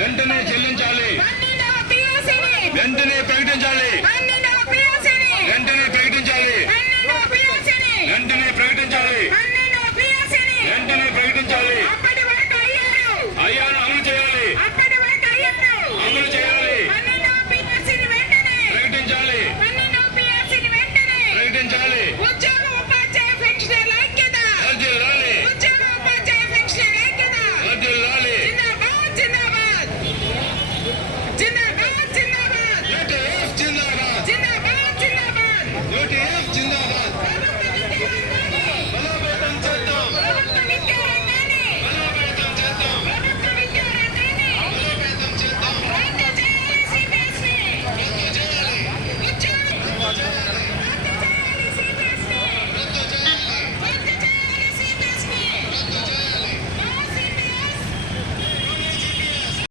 వెంటనే చెల్లించాలి. వెంటనే ప్రకటించాలి.